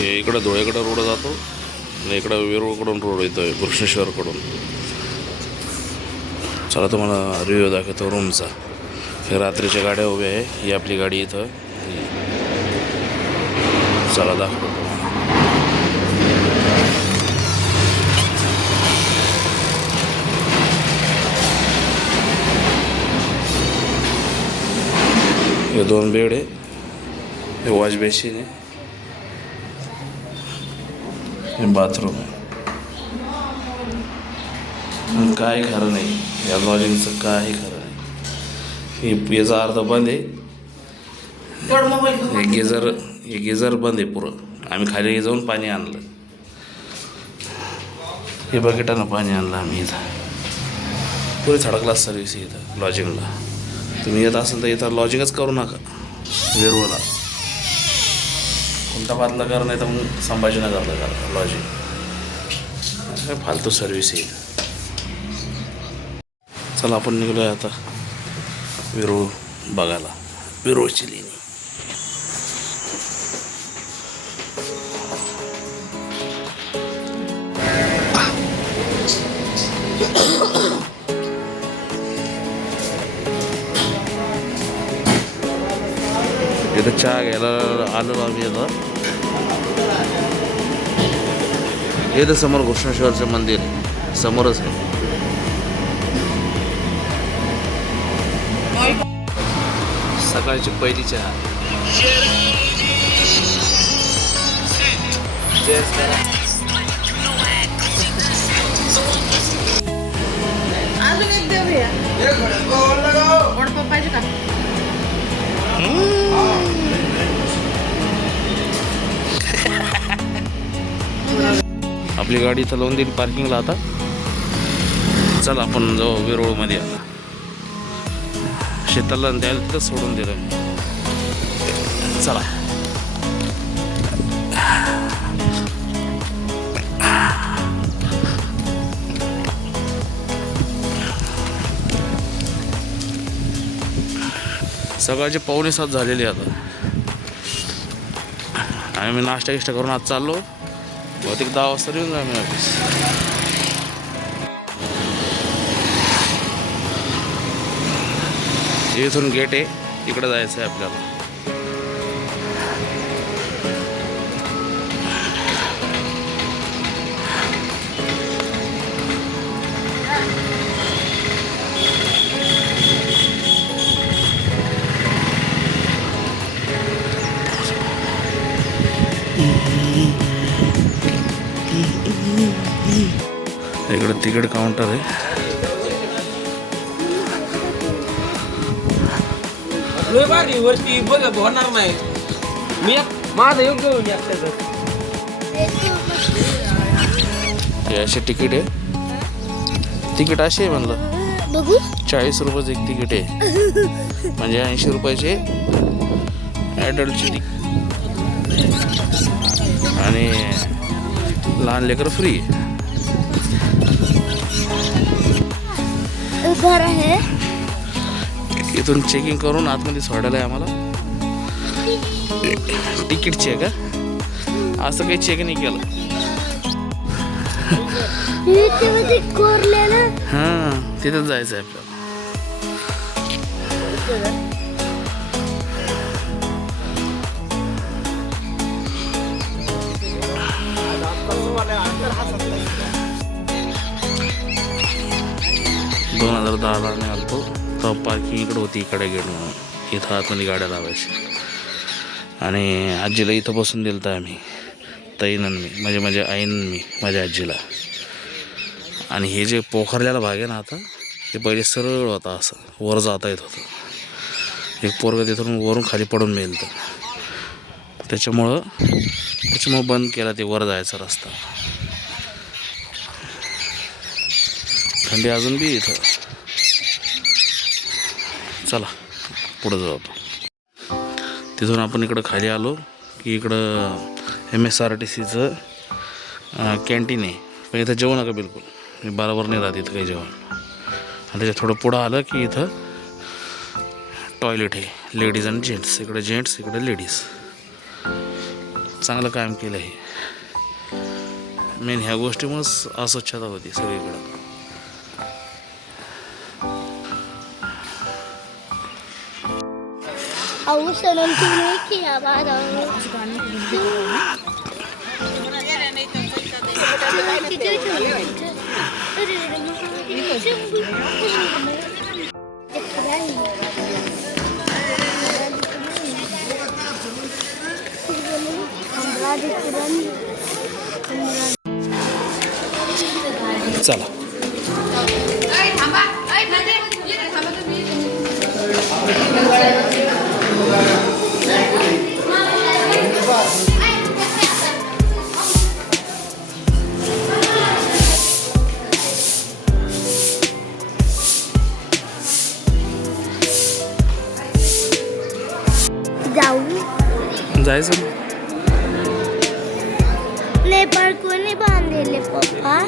इकडं धुळेकडं रोड जातो आणि इकडं वेरूळकडून रोड येतो आहे कृष्णेश्वरकडून. चला तुम्हाला रिव्ह्यू दाखवतो रूमचा. हे रात्रीच्या गाड्या उभ्या आहे. ही आपली गाडी इथं. चला दाखवतो. हे 2 बेड आहे. हे वॉश बेसिन आहे. हे बाथरूम आहे. काय खरं नाही या लॉजिंगचं, काही खरं नाही. हे याचा अर्थ बंद आहे. हे गिझर बंद आहे पुरं. आम्ही खाली जाऊन पाणी आणलं. हे बकेटानं पाणी आणलं आम्ही इथं. पुरे थर्ड क्लास सर्व्हिस आहे इथं लॉजिंगला. तुम्ही येत असाल तर इथं लॉजिंगच करू नका. वेरूळला खुलताबादला करा, नाही तर मग संभाजीनगरला करा लॉजिंग. फालतू सर्व्हिस आहे. चला आपण निघलो आहे आता वेरूळ बघायला. वेरूळची लेणी. इथं चहा घ्यायला आलेलो आम्ही. आता हे तर समोर कृष्णेश्वरचं मंदिर आहे, समोरच आहे. सकाळची पहिली चहा. अजून एक देऊया. वडापाव पाहिजे का? आपली गाडी इथं लावून देईल पार्किंगला. आता चला आपण जाऊ वेरूळमध्ये. आता शेताला द्यायला तिथं सोडून दिलं मी. चला सकाळचे 6:45 झालेले. आता आम्ही नाश्ता गिष्टा करून आज चाललो. बहुतेक 10 वाजता येऊन जा आम्ही ऑफिस. इथून गेट आहे, तिकडे जायचं आहे आपल्याला. इकडे तिकीट काउंटर आहे. वरती बघ होणार नाही. मी माझं योग्य हे असे तिकीट आहे. तिकीट असे आहे म्हणलं. बघू. 40 रुपयाचं एक तिकीट आहे. म्हणजे 80 रुपयाचे ॲडल्टची तिकीट आणि लहान लेकर फ्री आहे. घर आहे. इथून चेकिंग करून आतमध्ये सोडायला आहे आम्हाला. तिकीट चेक आहे. असं काही चेक नाही केलं. हां तिथंच जायचं आहे आपल्याला. दोन 2010ला आम्ही आलतो तर पार्किंग इकडं होती. इकडे गेट म्हणून इथं आतमध्ये गाड्या लावायच्या. आणि आजीला इथं बसून दिलं तर आम्ही, ताईनं मी, म्हणजे माझ्या आईनं मी माझ्या आजीला. आणि हे जे पोखरल्याला भाग आहे ना आता, ते पहिले सरळ होता, असं वर जाता येत होतं. एक पोरगं तिथून वरून खाली पडून मिळेल. तर त्याच्यामुळं बंद केला ते वर जायचा रस्ता. थंडी अजून बी इथं. चला पुढं जाऊ. तिथून आपण इकडं खाली आलो की इकडं MSRTCचं कॅन्टीन आहे. पण इथं जेवू नका बिलकुल. मी बरोबर नाही राहत इथं काही जेवण. आणि त्याच्या थोडं पुढं आलं की इथं टॉयलेट आहे, लेडीज आणि जेंट्स. इकडे जेंट्स, इकडे लेडीज. चांगलं काम केलं आहे. मेन ह्या गोष्टीमुळंच अस्वच्छता होती सगळीकडं. सनम तुम्ही किया बारा चला जाऊ जायचं ना. नेपाळ कोणी बांधलेले पप्पा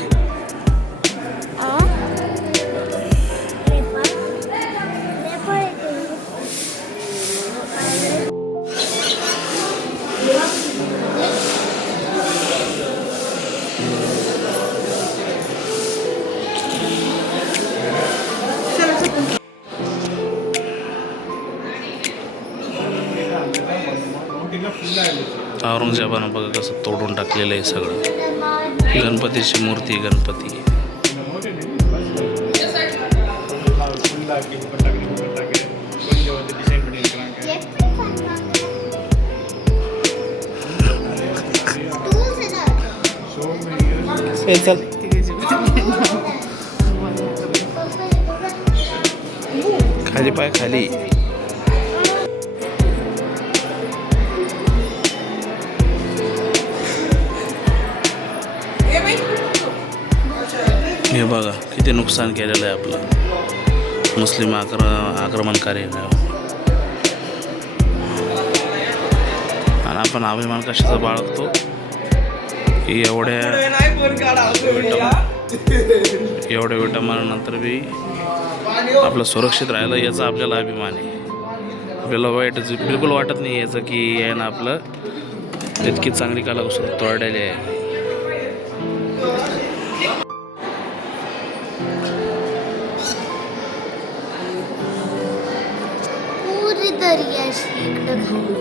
नेपाळ नेपाळ औरंगजेबानं बघा कसं तोडून टाकलेलं आहे सगळं. गणपतीची मूर्ती, गणपती चल खाली पाय खाली. हे बघा किती नुकसान केलेलं आहे आपलं मुस्लिम आक्रमणकारीनं. आणि आपण अभिमान कशाचा बाळगतो की एवढ्या विटंबनानंतर बी आपलं सुरक्षित राहिलं याचा आपल्याला अभिमान आहे. आपल्याला वाईट बिलकुल वाटत नाही याचं की यानं आपलं इतकी चांगली कलाकुसर तोडलेली आहे. पुरी दर्याशी इकडं खाली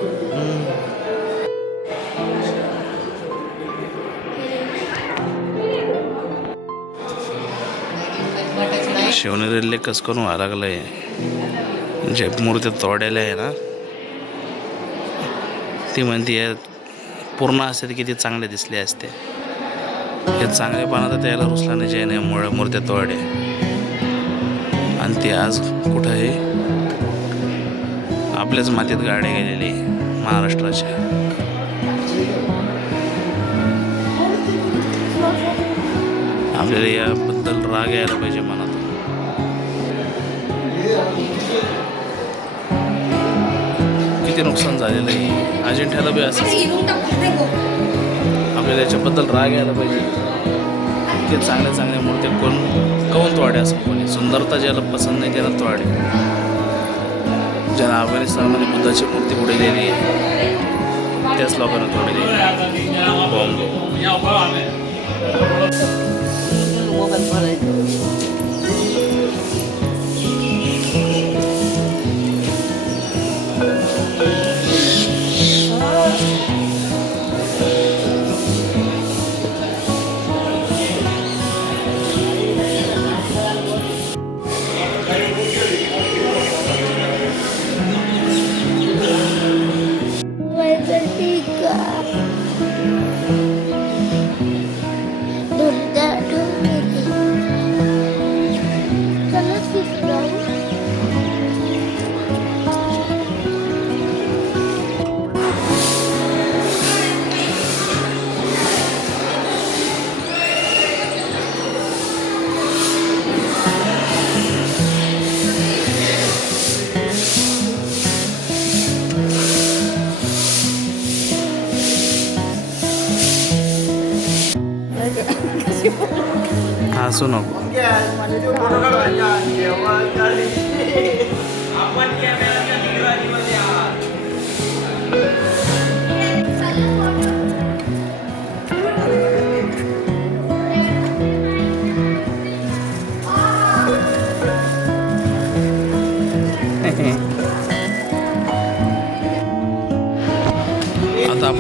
शिवनेरी कसं करून व्हायला लागलंय. जे मूर्त्या तोडायला आहे ना ती म्हणते पूर्ण असते तर किती चांगले दिसले असते. हे चांगलेपणा तर त्याला रुसलाने जैन यामुळे मूर्त्या तोडे आणि ते आज कुठं आहे आपल्याच मातीत गाड्या गेलेली महाराष्ट्राच्या. आपल्याला याबद्दल राग यायला पाहिजे मनात. किती नुकसान झालेलं आहे. अजिंठ्याला बी असं आपल्याला याच्याबद्दल राग यायला पाहिजे. इतके चांगल्या चांगल्या मूर्त्या कोण तोडे असं कोणी. सुंदरता ज्याला पसंत नाही त्याला तोडे. ज्याला अफगाणिस्तानमध्ये बुद्धाची मूर्ती उडलेली आहे त्याच लोकांना तोडलेली बॉम्ब. हसू नको.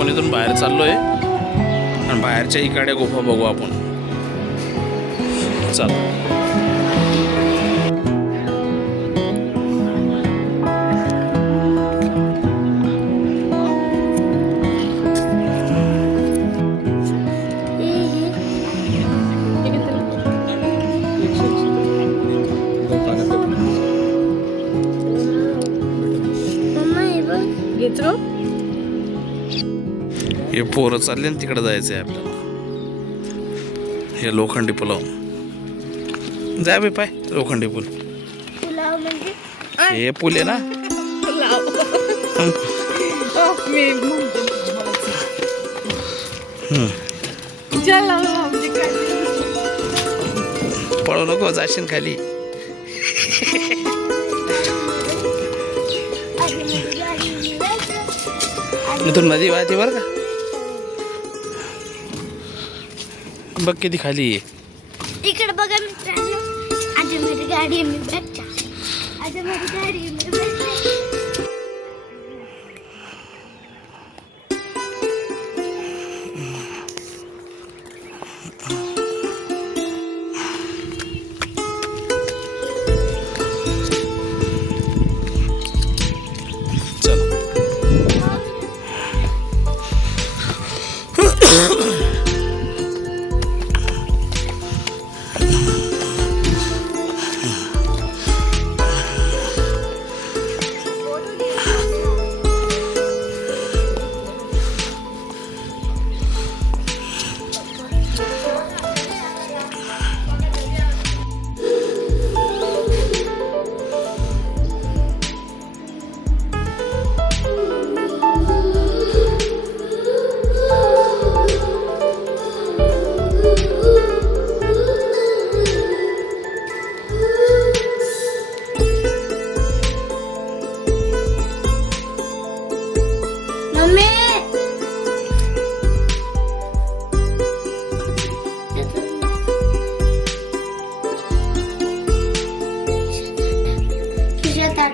आपण इथून बाहेर चाललोय आणि बाहेरच्या इकडे गुफा बघू आपण. चल. मम्मा हे बघ. घेतो हे पोरं चालले ना तिकडे जायचं आहे आपल्याला. हे लोखंडी पुलाव जाय बे पाय. लोखंडी पूल पुलाव म्हणजे हे पूल आहे ना. मी चला म्हणजे काय पळू नको जाशील खाली. आधी माझी गाडी निघायचं. इथून नदी वाहते बरं का. बघ किती खाली आहे. इकडे बघा मित्रांनो, आधी माझी गाडी आहे, मी बघता. आधी माझी गाडी आहे, मी बघता. चल. मम्मी खिशात टाक.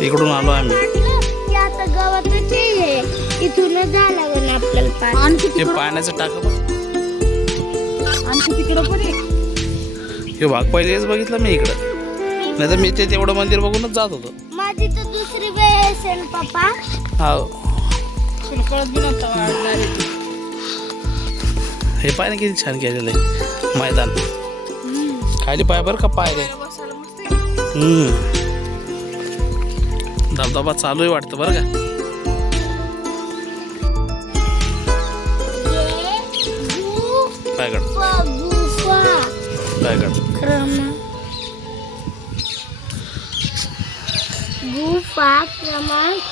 इकडून आलो आम्ही. की आता गावातच आहे, इथूनच जायला लागेल आपल्याला पाणी. आणखी हे पाण्याचं टाक बघ. आणखी तिकडं पण आहे. हे भाग पहिलेच बघितलं मी इकडं. नाही तर मी ते तेवढं मंदिर बघूनच जात होतो. माझी तर दुसरी वेळ असेल पप्पा. हो. तुला कळत बी नव्हतं वाढणार आहे ते. हे पाय ना किती छान केलेलं आहे मैदान. खाली पाय बरं का पाय रे. बसायला मस्त आहे. धबधबा चालू आहे वाटतं बरं का. पायगड गुफा पायगड. गुफा क्रमांक.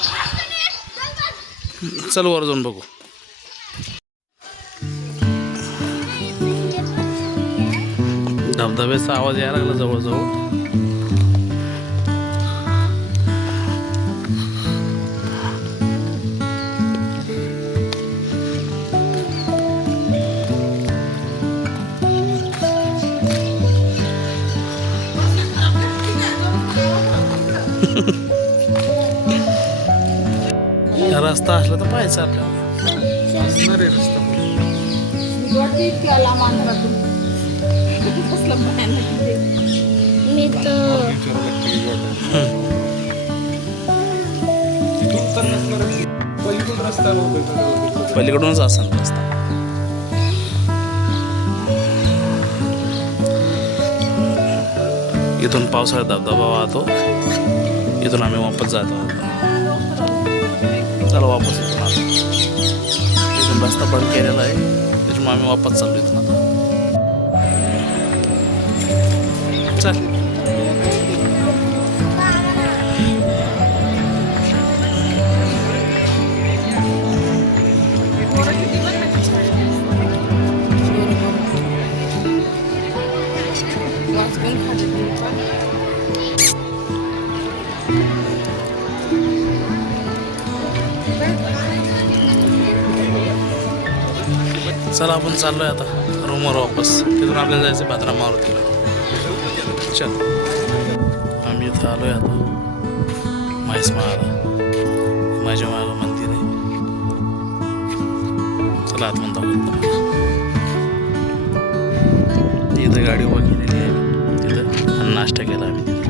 चल वर जाऊन बघू. धबधब्याचा आवाज यायला लागला जवळजवळ. रस्ता असला तर पाहायचा आपल्याला. असणार आहे रस्ता. वाटते इतक्या लांब अंतरातून. कसलं भयानक ते. मी तर तिथून तर नसणार आहे. पलीकडून रस्ता नव्हता. पलीकडूनच असा रस्ता. इथून पावसाळ्यात धबधबा वाहतो. इथून आम्ही वापस जातो. चला वापस इथून आलो. इथून रस्ता बंद केलेला आहे त्याच्यामुळे आम्ही वापस चाललो इथून आता. चल. चला आपण चाललोय आता रूमवर वापस. तिथून आपल्याला जायचं भाद्रा मारुतीला. चल. आम्ही इथं आलो आहे आता म्हैस महाल. माझ्या मागं मंदिर आहे. चला आतमध्ये दाखवतो. इथं गाडी उभा केलेली आहे. तिथं नाश्ता केला आम्ही तिथं.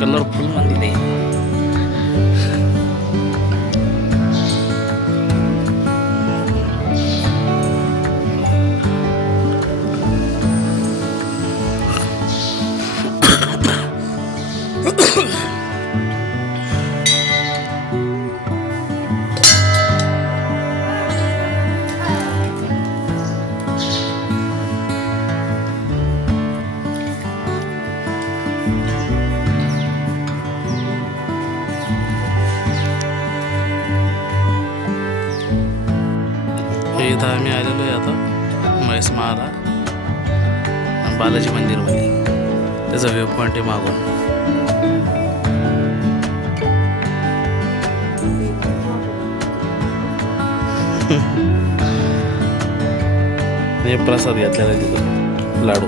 कलरफुल मंदिर आहे. इथं आम्ही आलेलो आहे आता म्हैस महाल बालाजी मंदिरमध्ये. त्याचा व्ह्यू पॉईंट आहे मागून. हे प्रसाद घेतलेला आहे तिथं लाडू.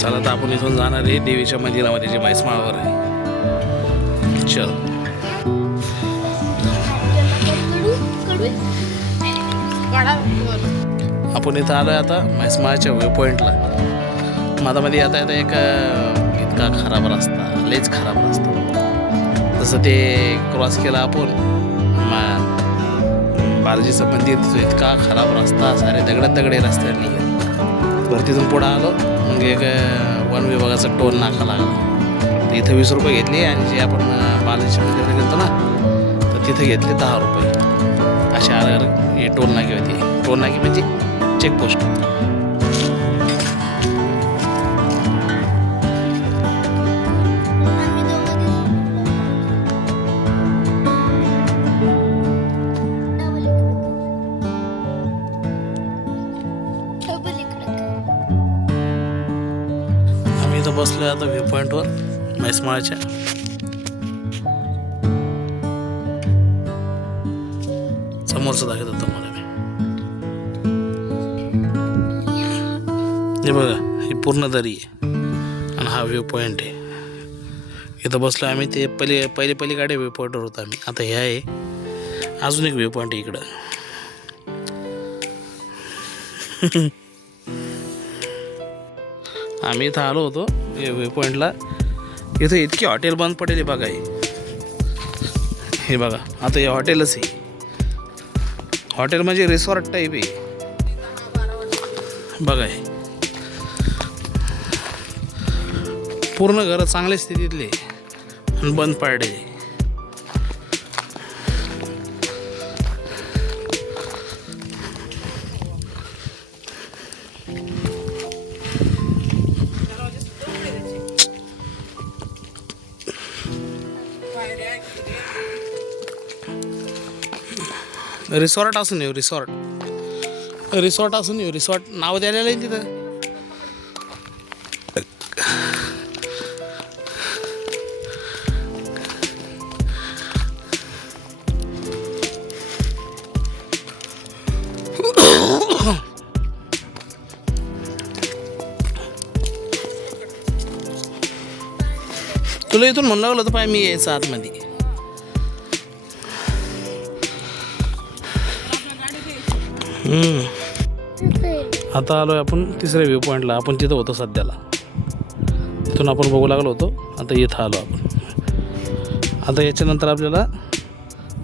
चला तर आपण इथून जाणार आहे देवीच्या मंदिरामध्ये जे म्हैस महालवर आहे. चल आपण इथं आलो आहे आता म्हैस महालच्या व्ह्यू पॉईंटला. माझ्यामध्ये आता आता एक इतका खराब रस्ता, लयच खराब रस्ता. जसं ते क्रॉस केला आपण बालाजीचं मंदिर, तिथं इतका खराब रस्ता, सारे दगडे रस्त्याने. बरं तिथून पुढं आलो मग एक वन विभागाचा टोल नाका लागला. तर इथं 20 रुपये घेतले आणि जे आपण बालाजीच्या मंदिरात गेलो ना तर तिथं घेतले 10 रुपये. अशा हे टोल नाके होते. टोल नाके म्हणजे चेकपोस्ट. बसलोय आता व्ह्यू पॉईंटवर म्हैस महालच्या. समोरचं दाखवत होतं मला मी. हे बघा ही पूर्ण दरी आहे आणि हा व्ह्यू पॉईंट आहे. इथं बसलो आम्ही. ते पहिले गाडी व्ह्यू पॉईंटवर होतो आम्ही. आता हे आहे अजून एक व्ह्यू पॉईंट आहे इकडं. आम्ही इथं आलो होतो व्ह्यू पॉईंटला. इथं इतकी हॉटेल बंद पडेल बघा. हे बघा आता हे हॉटेलच आहे. हॉटेल म्हणजे रिसॉर्ट टाईप आहे बघा. हे पूर्ण घरं चांगल्या स्थितीतले आणि बंद पडले. रिसॉर्ट असून येऊ. रिसॉर्ट असून येऊ. रिसॉर्ट नाव द्यायला आहे तिथं. तुला इथून म्हणलं लागलं तर पाय मी यायचं आतमध्ये. आता आलो आहे आपण तिसऱ्या व्ह्यू पॉईंटला. आपण तिथं होतो सध्याला. तिथून आपण बघू लागलो होतो. आता इथं आलो आपण. आता याच्यानंतर आपल्याला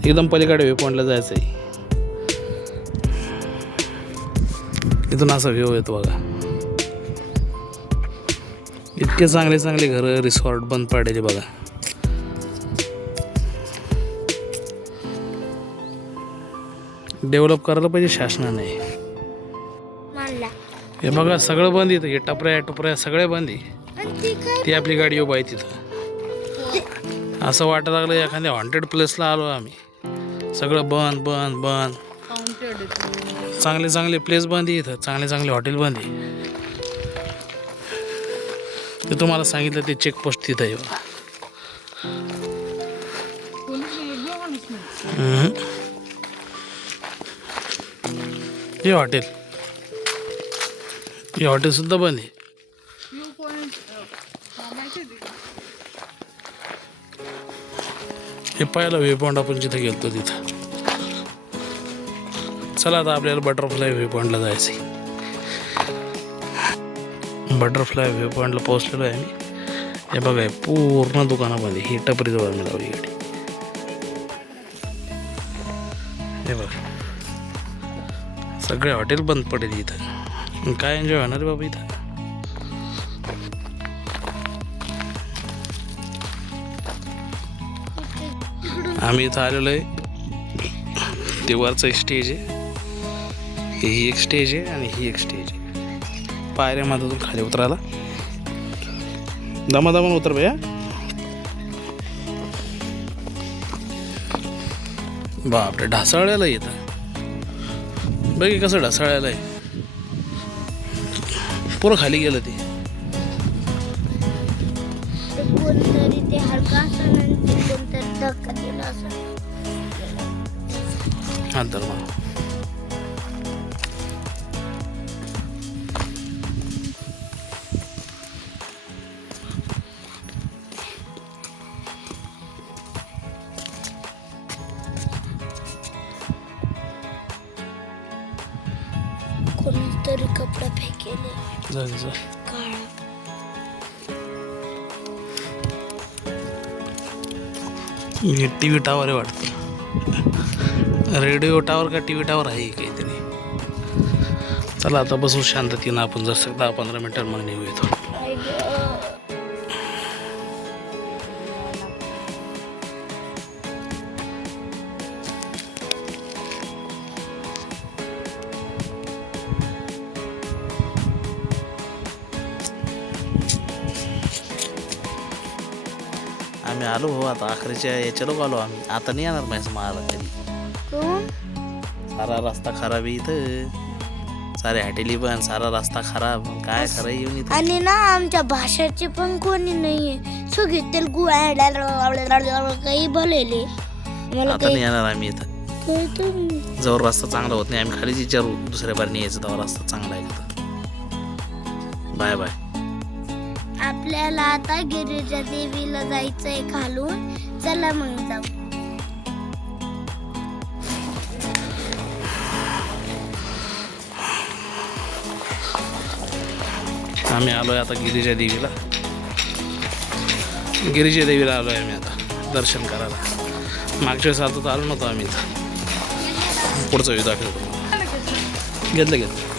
एकदम पलीकडे व्ह्यू पॉईंटला जायचं आहे. इथून असा व्ह्यू येतो बघा. इतके चांगले चांगले घरं रिसॉर्ट बंद पाडलेले बघा. डेव्हलप करायला पाहिजे शासनाने. मानला हे बघा सगळं बंद येतं. हे टपऱ्या सगळे बंद आहे. आणि ती काय ती आपली गाडी उभा आहे तिथं. असं वाटत लागलं एखाद्या हॉन्टेड प्लेसला आलो आम्ही. सगळं बंद बंद बंद. चांगले चांगले प्लेस बंद आहे इथं. चांगले चांगले हॉटेल बंद आहे. ते तुम्हाला सांगितलं ते चेकपोस्ट तिथं आहे बघा. हे हॉटेल सुद्धा बंद आहे. हे पाहिलं व्ह्यू पॉईंट आपण जिथं गेलतो तिथं. चला आता आपल्याला बटरफ्लाय व्ह्यू पॉईंटला जायचं आहे. बटरफ्लाय व्ह्यू पॉईंटला पोहोचलेलो आहे आम्ही. हे बघा पूर्ण दुकानामध्ये ही टपरीजवळ आम्ही लावली गाडी. हे बघा सगळे हॉटेल बंद पडेल इथं. काय एन्जॉय होणार रे बाबा इथं. आम्ही इथं आलेलो आहे. ते वरचं एक स्टेज आहे. ही एक स्टेज आहे आणि ही एक स्टेज आहे. पायऱ्या मधून खाली उतरायला दमादमान उतर भैया. बापरे ढासाळ्याला येतं. बघ कसं ढासाळ्याला आहे. पुरं खाली गेलं ते. कोणतरी ते हलका असं आणि ते कोणतरी धक्का दिला असं. हा तर मग कोणतरी कपडा फेकेले जायचं. काळा. हे टी व्ही टावर आहे वाटतं. रेडिओ टावर का टी व्ही टावर आहे काहीतरी. चला आता बसू शांततेनं आपण. जर 10-15 मिनिटांनी मग निघू इथून. आम्ही आलो हो आता आखरीच्या याच्या लोक आलो आम्ही. आता नाही येणार माझं मला कधी. कोण सारा रस्ता खराब आहे इथं. सारे हॉटेली पण सारा रस्ता खराब. काय खरं येऊन इथं. आणि ना आमच्या भाषेचे पण कोणी नाहीये. सगळे तेलगू काही बोलले. मला आता नाही येणार आम्ही इथं. काही जवळ रस्ता चांगला होत नाही आम्ही खालीच विचारू दुसऱ्या बारीने यायचं तेव्हा रस्ता चांगला आहे इथं. Bye bye. आपल्याला आता गिरिजा देवीला जायचंय खालून. चला मग जाऊ. आम्ही आलोय आता गिरिजा देवीला. गिरिजा देवीला आलोय आम्ही आता दर्शन करायला. मागच्या वेळेस आलो तर आलो नव्हतो आम्ही इथं. पुढचा व्ह्यू दाखवतो. घेतलं घेतलं की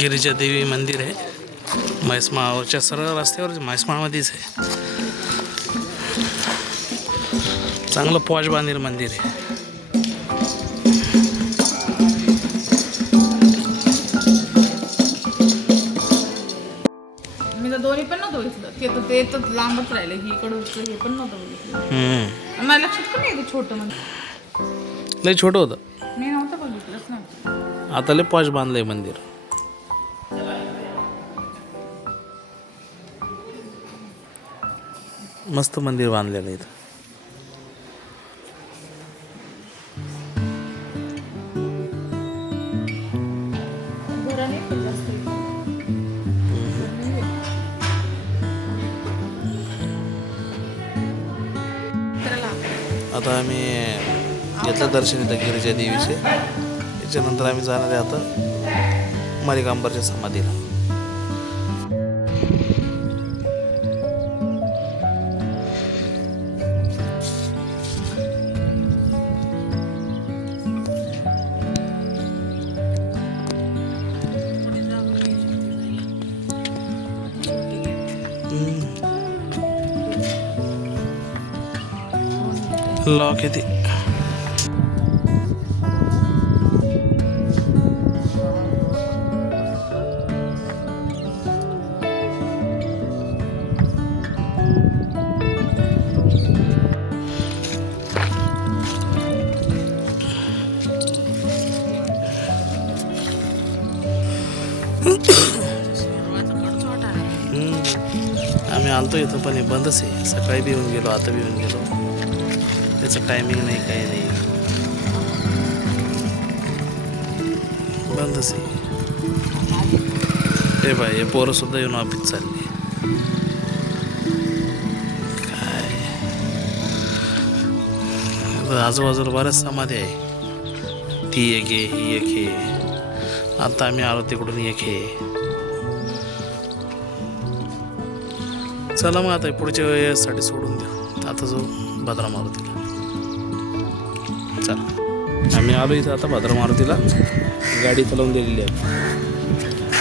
गिरिजा देवी मंदिर आहे. म्हैसमाळच्या सरळ रस्त्यावर म्हैसमाळमध्येच आहे. चांगलं पॉश बांधलेलं मंदिर आहे. मी तर दोन्ही पण नव्हतं बघितलं. ते तर लांबच राहिलं. ही इकडं हे पण नव्हतं बघितलं. मला लक्षात पण नाही ते छोटं म्हणजे. लय छोटं होतं. मी नव्हतं बघितलंच नव्हतं. आता लय पॉश बांधलंय मंदिर. मस्त मंदिर बांधलेलं आहे इथं. घरं नाही का जास्त इथे? चला. आता आम्ही घेतलं दर्शन इथं गिरिजा देवीचे. त्याच्यानंतर आम्ही जाणार आहे आता मालिकांबरच्या समाधीला. लॉक आहे ते. आम्ही आलतो इथं पण हे बंदच आहे. सकाळी बी येऊन गेलो, आता बी येऊन गेलो. त्याचं टायमिंग नाही, काही नाही, बंदच आहे. हे बाय हे पोरं सुद्धा येऊन ऑफिस चालली. काय आजूबाजूला बऱ्याच समाधी आहे. ती एक आहे, ही एक आहे. आता आम्ही आलो तिकडून एक आहे. चला मग आता पुढच्या वेळेसाठी सोडून देऊ. आता जो भद्रा मारुतीला चला. आम्ही आलो इथं आता भद्रा मारुतीला. गाडी चालवून दिलेली आहे.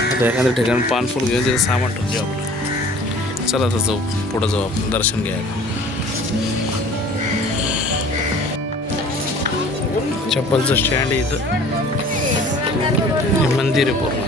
आता एखाद्या ठिकाणी पानफुल घेऊन तिथं सामान ठेवून देऊ आपलं. चला आता जाऊ, पुढं जाऊ आपण दर्शन घ्यायला. चप्पलचं स्टँड आहे इथं. हे मंदिर आहे पूर्ण.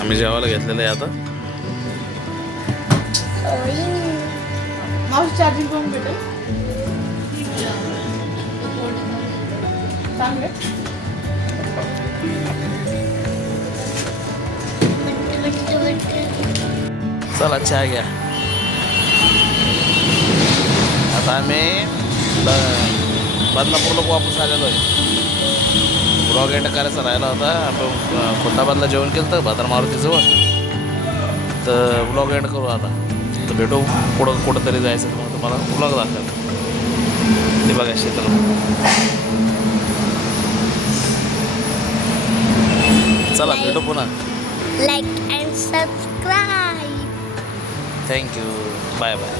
आम्ही जेवायला घेतलेलं आहे आता. माऊस चार्जिंग करून भेटेल चांगले. चला चहा घ्या. आता आम्ही बदलापूरला वापस आलेलो आहे. ब्लॉग एंड करायचा राहिला होता. आपण खोटाबादला जेवण केलं तर भद्रा मारुतीजवळ. तर ब्लॉग एंड करू आता. तर भेटू पुढं कुठंतरी जायचं तर मग तुम्हाला ब्लॉग दाखवतो. ते बघा शेताला. चला भेटू पुन्हा. Like and subscribe. Thank you. Bye bye.